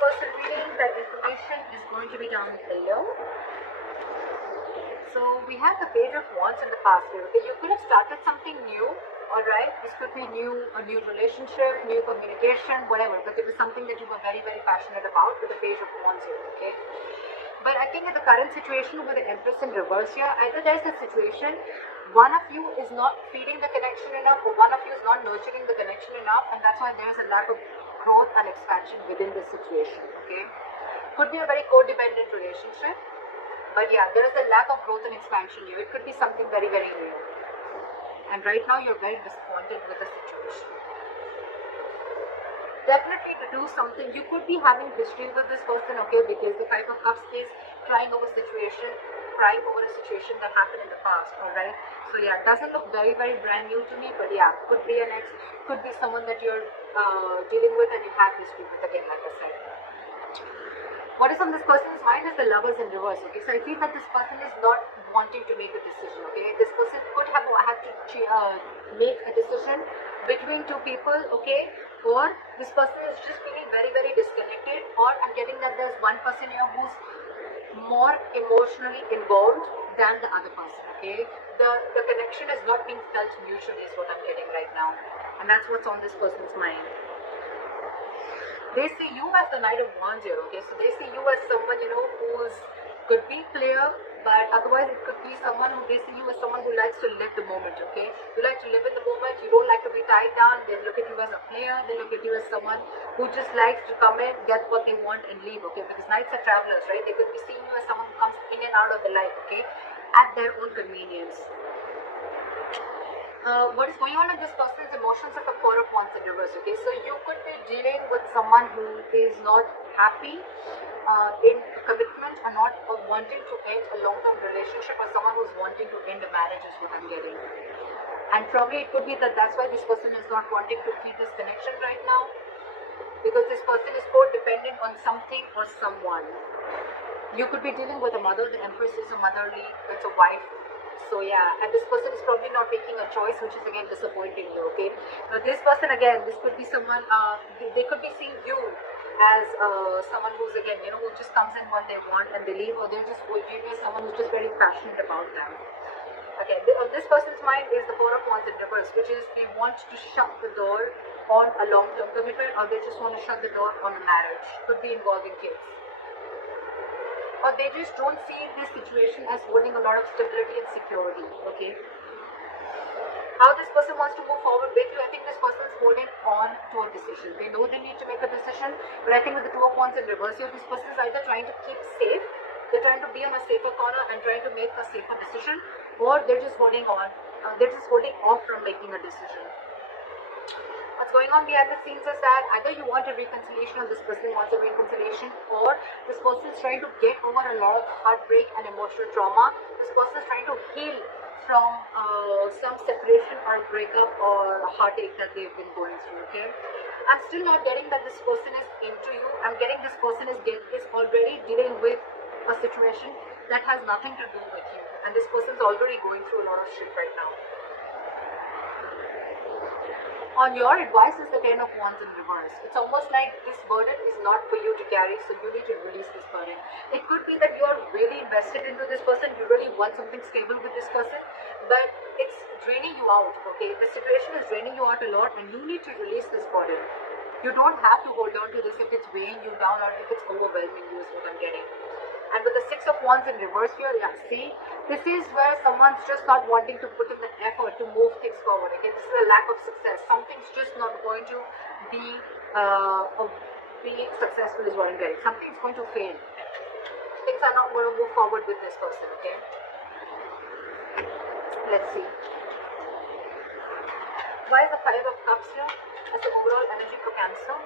person reading, that information is going to be down below. So we have the Page of Wands in the past here. Okay, you could have started something new. Alright, this could be a new relationship, new communication, whatever. But it was something that you were very, very passionate about with the Page of Wands here. Okay. But I think in the current situation with the Empress in reverse here, either there's a situation, one of you is not feeding the connection enough, or one of you is not nurturing the connection enough, and that's why there's a lack of growth and expansion within this situation. Okay. Could be a very codependent relationship. But yeah, there is a lack of growth and expansion here. It could be something very, very new. And right now you're very disappointed with the situation. Definitely to do something, you could be having history with this person, okay, because the Five of Cups is crying over a situation that happened in the past, alright? So yeah, it doesn't look very, very brand new to me, but yeah, could be an ex, could be someone that you're dealing with and you have history with, again, like I said. What is on this person's mind is the Lovers in reverse, okay? So I feel that this person is not wanting to make a decision, okay? This person could have had to make a decision between two people, okay? Or this person is just feeling very, very disconnected, or I'm getting that there's one person here who's more emotionally involved than the other person, okay? The connection is not being felt mutually is what I'm getting right now. And that's what's on this person's mind. They see you as the Knight of Wands here, okay? So they see you as someone, you know, who's could be player, but otherwise it could be someone who, they see you as someone who likes to live the moment, okay? You like to live in the moment, you don't like to be tied down. They look at you as a player, they look at you as someone who just likes to come in, get what they want and leave, okay? Because knights are travelers, right? They could be seeing you as someone who comes in and out of the life, okay? At their own convenience. What is going on in this person's emotions of a Four of Wands in reverse, okay? So you could be dealing with someone who is not happy in commitment or not wanting to end a long-term relationship, or someone who's wanting to end a marriage is what I'm getting. And probably it could be that that's why this person is not wanting to feed this connection right now, because this person is codependent on something or someone. You could be dealing with a mother. The Empress is a motherly, it's a wife. So yeah, and this person is probably not making a choice, which is again disappointing you, okay? Now this person again, this could be someone, they could be seeing you as someone who's again, you know, who just comes in when they want and they leave, or they're just viewed as someone who's just very passionate about them. Okay, on this person's mind is the Four of Wands in reverse, which is they want to shut the door on a long-term commitment, or they just want to shut the door on a marriage. Could be involving kids. Or they just don't see this situation as holding a lot of stability and security, okay? How this person wants to move forward with you, I think this person is holding on to a decision. They know they need to make a decision, but I think with the Two of Wands in reverse here, this person is either trying to keep safe, they're trying to be on a safer corner and trying to make a safer decision, or they're just holding on, they're just holding off from making a decision. What's going on behind the scenes is that either you want a reconciliation, or this person wants a reconciliation, or this person is trying to get over a lot of heartbreak and emotional trauma. This person is trying to heal from some separation or breakup or heartache that they've been going through, okay? I'm still not getting that this person is into you. I'm getting this person is already dealing with a situation that has nothing to do with you. And this person is already going through a lot of shit right now. On your advice is the Ten of Wands in reverse. It's almost like this burden is not for you to carry, so you need to release this burden. It could be that you are really invested into this person, you really want something stable with this person, but it's draining you out, okay? The situation is draining you out a lot and you need to release this burden. You don't have to hold on to this if it's weighing you down or if it's overwhelming you is what I'm getting. And with the Six of Wands in reverse here, yeah, see, this is where someone's just not wanting to put in the effort to move things forward. Okay, this is a lack of success. Something's just not going to be successful is what I'm getting. Something's going to fail. Things are not going to move forward with this person, okay? Let's see. Why is the Five of Cups here as the overall energy for Cancer?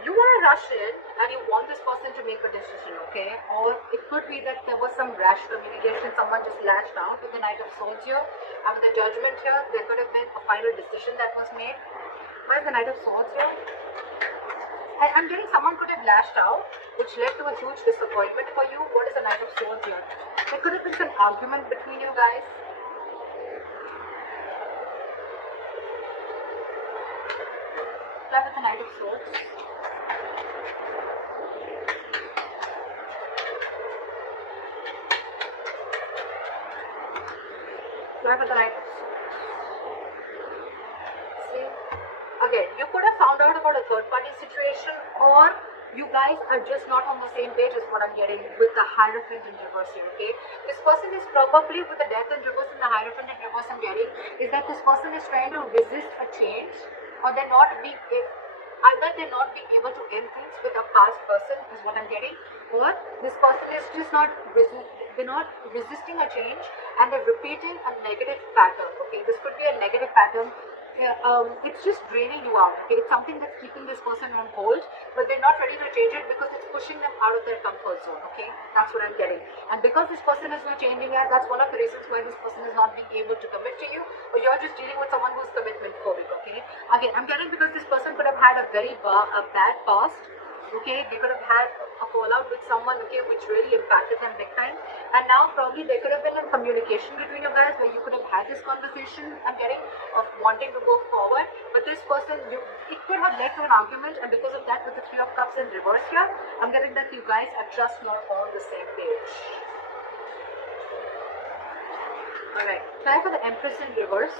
You want to rush in and you want this person to make a decision, okay? Or it could be that there was some rash communication, someone just lashed out with the Knight of Swords here. And with the Judgment here, there could have been a final decision that was made. Where's the Knight of Swords here? I'm getting someone could have lashed out, which led to a huge disappointment for you. What is the Knight of Swords here? There could have been some argument between you guys. with the Knight of Swords. Try for the Knight of Swords. See, again, you could have found out about a third party situation, or you guys are just not on the same page is what I'm getting with the Hierophant in reverse here, okay? This person is probably with the Death in reverse and the Hierophant in reverse I'm getting is that this person is trying to resist a change, or they're not being, either they're not being able to end things with a past person is what I'm getting, or this person is just not they're not resisting a change and they're repeating a negative pattern, okay? This could be a negative pattern. Yeah, it's just draining you out, okay? It's something that's keeping this person on hold, but they're not ready to change it because it's pushing them out of their comfort zone, okay? That's what I'm getting. And because this person is not changing it, that's one of the reasons why this person is not being able to commit to you, or you're just dealing with someone who's commitment phobic, okay? Again, I'm getting because this person could have had a very bad past, okay? They could have had a fallout with someone, okay, which really impacted them big time, and now probably there could have been a communication between you guys where you could have had this conversation, I'm getting, of wanting to go forward, but this person, it could have led to an argument, and because of that, with the Three of Cups in reverse here, I'm getting that you guys are just not on the same page. Alright, try for the Empress in reverse.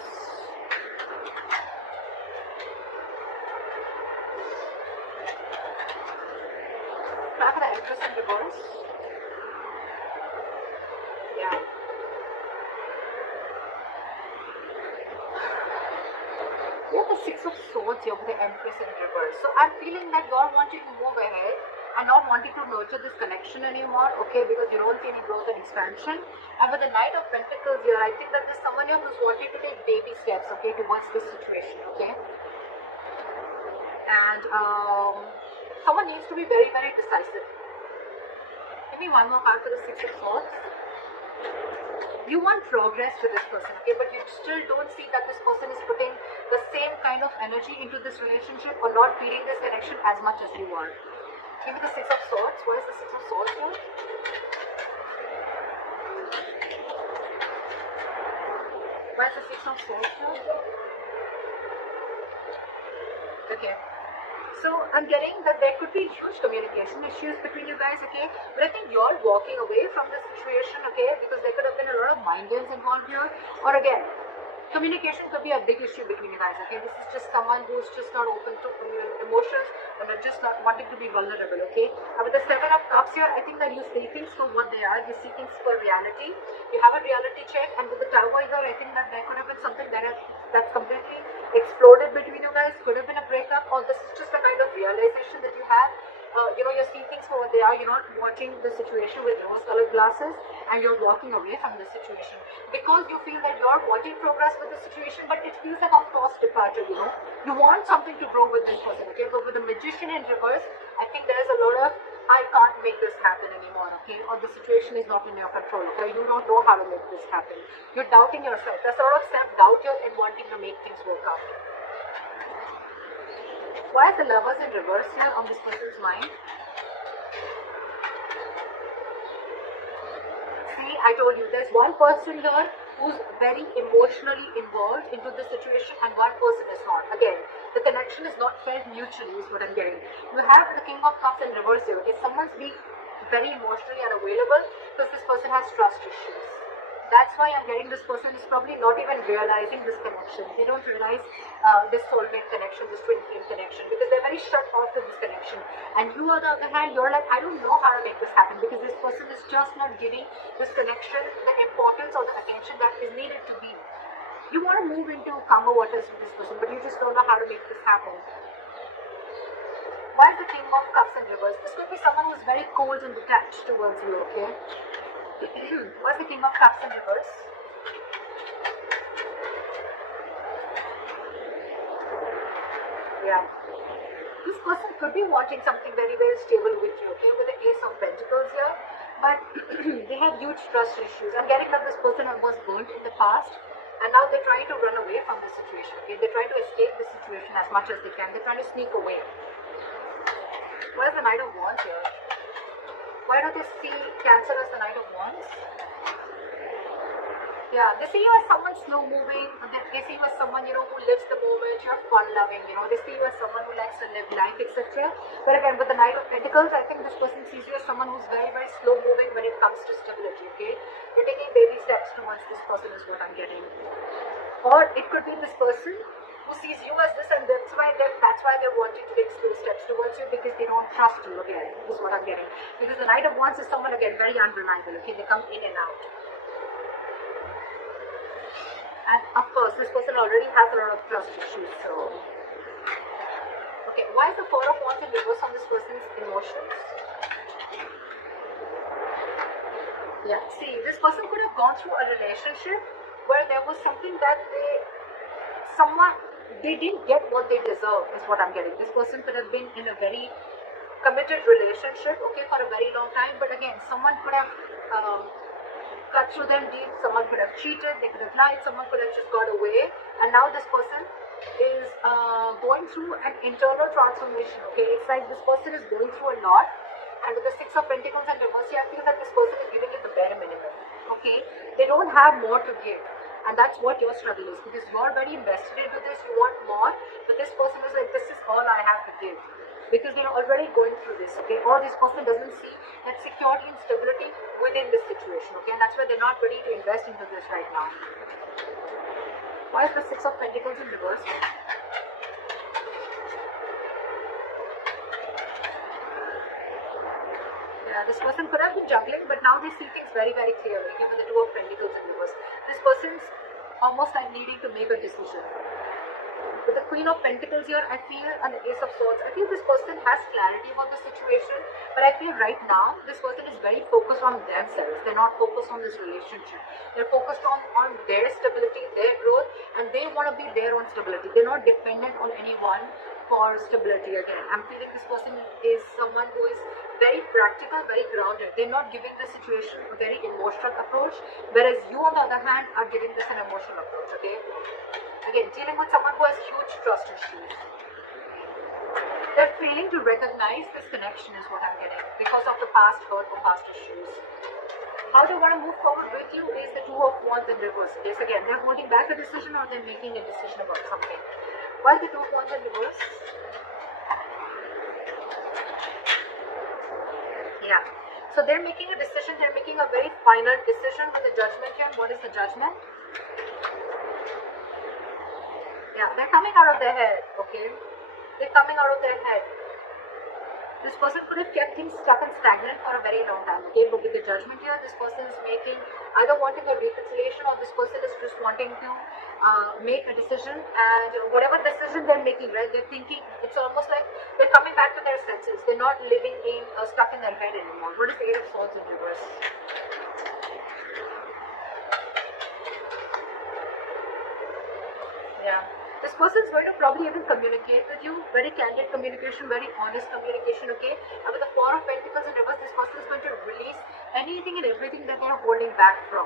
Try for the Empress in reverse. Yeah. We have the Six of Swords here with the Empress in reverse. So I'm feeling that you're wanting to move ahead and not wanting to nurture this connection anymore, okay, because you don't see any growth and expansion. And with the Knight of Pentacles here, I think that there's someone here who's wanting to take baby steps, okay, towards this situation, okay. And someone needs to be very, very decisive. Give me one more card for the Six of Swords. You want progress with this person, okay, but you still don't see that this person is putting the same kind of energy into this relationship or not feeling this connection as much as you are. Give me the Six of Swords. What is the Six of Swords here? What is the Six of Swords here? Okay. So I'm getting that there could be huge communication issues between you guys, okay? But I think you're walking away from this situation, okay? Because there could have been a lot of mind games involved here. Or again, communication could be a big issue between you guys, okay? This is just someone who's just not open to emotions and are just not wanting to be vulnerable, okay? And with the Seven of Cups here, I think that you see things for what they are. You see things for reality. You have a reality check, and with the Tower here, I think that there could have been something that's completely exploded between you guys. Could have been a breakup, or this is just a kind of realization that you have. You're seeing things for what they are. You're not watching the situation with rose-colored glasses, and you're walking away from the situation because you feel that you're wanting progress with the situation, but it feels like a forced departure. You want something to grow with this person, okay? But with the Magician in reverse, I think there is a lot of I can't make this happen anymore, okay? Or the situation is not in your control, okay? You don't know how to make this happen. You're doubting yourself. There's a lot of self-doubt here and wanting to make things work out. Why is the Lovers in reverse here on this person's mind? See, I told you, there's one person here who's very emotionally involved into the situation and one person is not. Again, the connection is not felt mutually is what I'm getting. You have the King of Cups in reverse here, okay? Someone's being very emotionally unavailable because this person has trust issues. That's why I'm getting this person is probably not even realizing this connection. They don't realize this soulmate connection, this twin flame connection, because they're very shut off to this connection. And you, on the other hand, you're like, I don't know how to make this happen because this person is just not giving this connection the importance or the attention that is needed to be. You want to move into calmer waters with this person, but you just don't know how to make this happen. Why is the King of Cups in reverse? This could be someone who's very cold and detached towards you, okay? What's the King of Cups in reverse? Yeah. This person could be wanting something very, very stable with you, okay? With the Ace of Pentacles here. But they have huge trust issues. I'm getting that this person was burnt in the past. And now they're trying to run away from the situation, okay? They're trying to escape the situation as much as they can. They're trying to sneak away. What is the Knight of Wands here? Why don't they see Cancer as the Knight of Wands? Yeah, they see you as someone slow moving. They see you as someone, who lives the moment. You're fun loving. They see you as someone who likes to live life, etc. But again, with the Knight of Pentacles, I think this person sees you as someone who's very, very slow moving when it comes to stability. Okay, you're taking baby steps towards this person is what I'm getting. Or it could be this person who sees you as this, and that's why they're wanting to take slow steps towards you, because they don't trust you. Again, this is what I'm getting. Because the Knight of Wands is someone, again, very unreliable. Okay, they come in and out. And of course, this person already has a lot of trust issues. So, okay, why is the Four of Wands in reverse on this person's emotions? Yeah, see, this person could have gone through a relationship where there was something that they didn't get what they deserve, is what I'm getting. This person could have been in a very committed relationship, okay, for a very long time, but again, someone could have cut through them deep, someone could have cheated, they could have lied, someone could have just got away, and now this person is going through an internal transformation, okay. It's like this person is going through a lot, and with the Six of Pentacles and reverse, I feel that this person is giving you the bare minimum, okay. They don't have more to give, and that's what your struggle is, because you're very invested into this, you want more, but this person is like, this is all I have to give, because they're already going through this, okay. Or this person doesn't see that security and stability within this situation, okay, and that's why they're not ready to invest into this right now. Why is the Six of Pentacles in reverse? Yeah, this person could have been juggling, but now they see things very, very clearly, okay, with the Two of Pentacles in reverse. This person's almost like needing to make a decision. With the Queen of Pentacles here, I feel, and the Ace of Swords, I feel this person has clarity about the situation, but I feel right now, this person is very focused on themselves. They're not focused on this relationship. They're focused on their stability, their growth, and they want to be their own stability. They're not dependent on anyone for stability again. I'm feeling this person is someone who is very practical, very grounded. They're not giving the situation a very emotional approach, whereas you, on the other hand, are giving this an emotional approach, okay? Again, dealing with someone who has huge trust issues. They're failing to recognize this connection is what I'm getting, because of the past hurt or past issues. How they want to move forward with you is the Two of Wands in reverse. Yes, again, they're holding back a decision, or they're making a decision about something. Why is the Two of Wands in reverse? Yeah. So they're making a decision, they're making a very final decision with the Judgment here. What is the Judgment? Yeah, they're coming out of their head, okay? They're coming out of their head. This person could have kept things stuck and stagnant for a very long time, okay? But with the Judgment here, this person is making, either wanting a reconciliation, or this person is just wanting to make a decision, and whatever decision they're making, right, they're thinking, it's almost like they're coming back to their senses. They're not living in, stuck in their head anymore. What is the Eight of Swords in reverse? Yeah. This person is going to probably even communicate with you, very candid communication, very honest communication, okay? And with the Four of Pentacles in reverse, this person is going to release anything and everything that they are holding back from.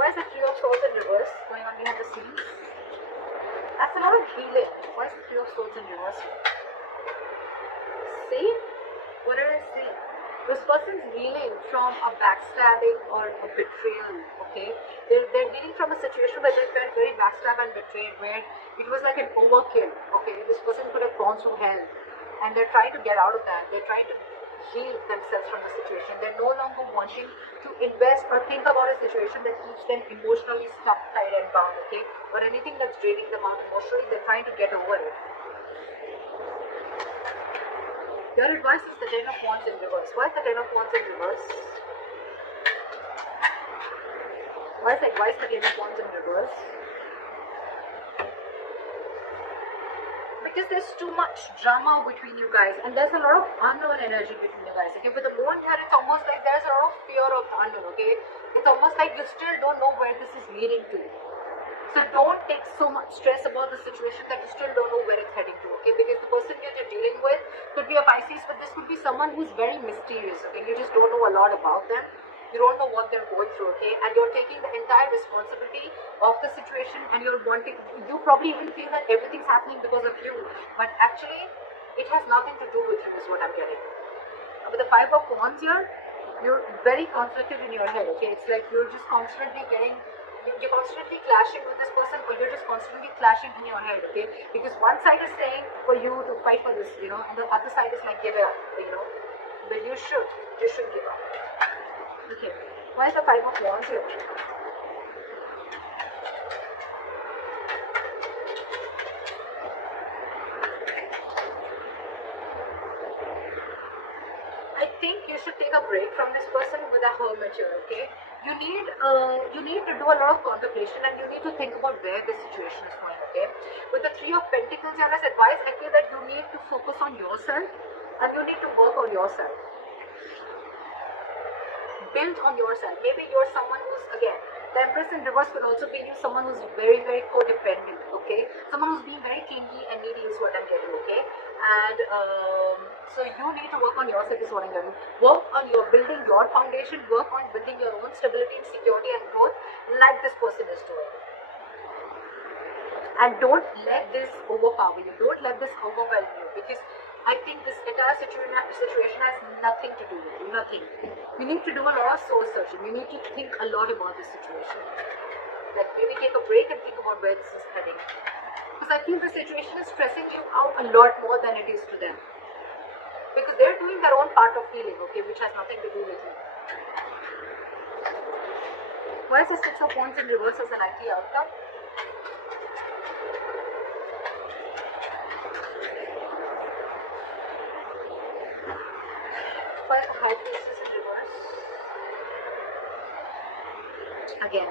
Why is the Three of Swords in reverse going on behind the scenes? That's a lot of healing. Why is the Three of Swords in reverse? See? What did I see? This person's healing from a backstabbing or a betrayal, okay? They're healing from a situation where they felt very backstabbed and betrayed, where it was like an overkill, okay? This person could have gone through hell, and they're trying to get out of that. They're trying to heal themselves from the situation. They're no longer wanting to invest or think about a situation that keeps them emotionally stuck, tied and bound, okay? Or anything that's draining them out emotionally, they're trying to get over it. Your advice is the Ten of Wands in reverse. Why is the Ten of Wands in reverse? Why is the Ten of Wands in reverse? Because there's too much drama between you guys, and there's a lot of unknown energy between you guys, okay? With the moon here, it's almost like there's a lot of fear of the unknown, okay? It's almost like you still don't know where this is leading to. So don't take so much stress about the situation that you still don't know where it's heading to, okay? Because the person you're dealing with could be a Pisces, but this could be someone who's very mysterious, okay? You just don't know a lot about them. You don't know what they're going through, okay? And you're taking the entire responsibility of the situation, and you probably even feel that everything's happening because of you. But actually, it has nothing to do with you, is what I'm getting. With the Five of Wands here, you're very conflicted in your head, okay? It's like you're just constantly you're constantly clashing with this person, or you're just constantly clashing in your head, okay? Because one side is saying for you to fight for this, and the other side is like, give it up. But you should give up. Okay, why is the Five of Wands here? I think you should take a break from this person with a hermit here, okay? You need to do a lot of contemplation, and you need to think about where this situation is going, okay? With the Three of Pentacles here as advice, I feel that you need to focus on yourself, and you need to work on yourself. Build on yourself. Maybe you're someone who's, again, the Empress in reverse could also be someone who's very, very codependent, okay? Someone who's being very clingy and needy is what I'm getting, okay? And so you need to work on yourself is what I'm getting. Work on building your foundation, work on building your own stability and security and growth like this person is doing. And don't let this overpower you. Don't let this overwhelm you, because I think this entire situation has nothing to do with you. Nothing. You need to do a lot of soul searching. You need to think a lot about this situation. Like maybe take a break and think about where this is heading. Because I feel the situation is stressing you out a lot more than it is to them. Because they're doing their own part of healing, okay, which has nothing to do with you. Why is the Six of Wands in reverse as an likely outcome? Why is the High Priestess in reverse? Again,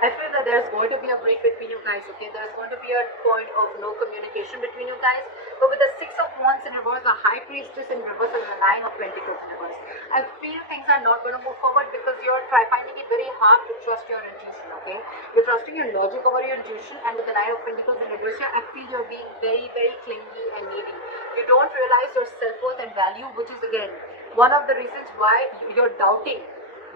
I feel that there's going to be a break between you guys, okay? There's going to be a point of no communication between you guys. But with the Six of Wands in reverse, the High Priestess in reverse, and the Nine of Pentacles in reverse, I feel things are not going to move forward because you're finding it very hard to trust your intuition, okay? You're trusting your logic over your intuition, and with the Nine of Pentacles in reverse here, I feel you're being very, very clingy and needy. You don't realize your self-worth and value, which is, again, one of the reasons why you're doubting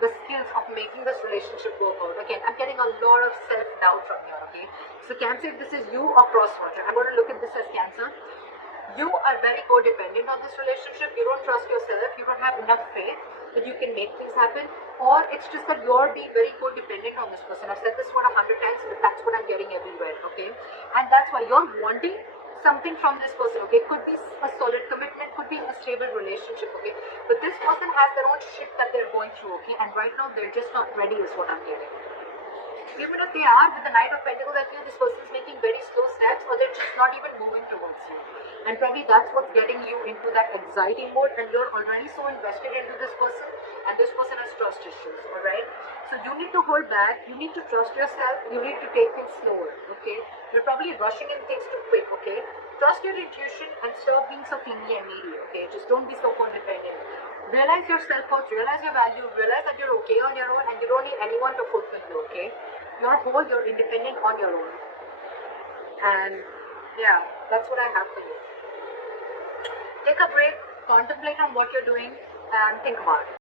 the skills of making this relationship work out. Again, I'm getting a lot of self-doubt from here, okay? So Cancer, if this is you or cross-watcher, I'm going to look at this as Cancer. You are very codependent on this relationship. You don't trust yourself. You don't have enough faith that you can make things happen. Or it's just that you're being very codependent on this person. I've said this word 100 times, but that's what I'm getting everywhere, okay? And that's why you're wanting something from this person, okay? Could be a solid commitment, could be a stable relationship, okay? But this person has their own shit that they're going through, okay? And right now they're just not ready is what I'm getting. Even if they are, with the Knight of Pentacles, I feel this person is making very slow steps, or they're just not even moving towards you. And probably that's what's getting you into that anxiety mode, and you're already so invested into this person, and this person has trust issues, alright? So you need to hold back, you need to trust yourself, you need to take things slower, okay? You're probably rushing in things too quick, okay? Trust your intuition and stop being so clingy and needy, okay? Just don't be so codependent. Realize your self-worth, realize your value, realize that you're okay on your own, and you don't need anyone to fulfill you, okay? You're whole, you're independent on your own. And yeah, that's what I have for you. Take a break, contemplate on what you're doing, and think about it.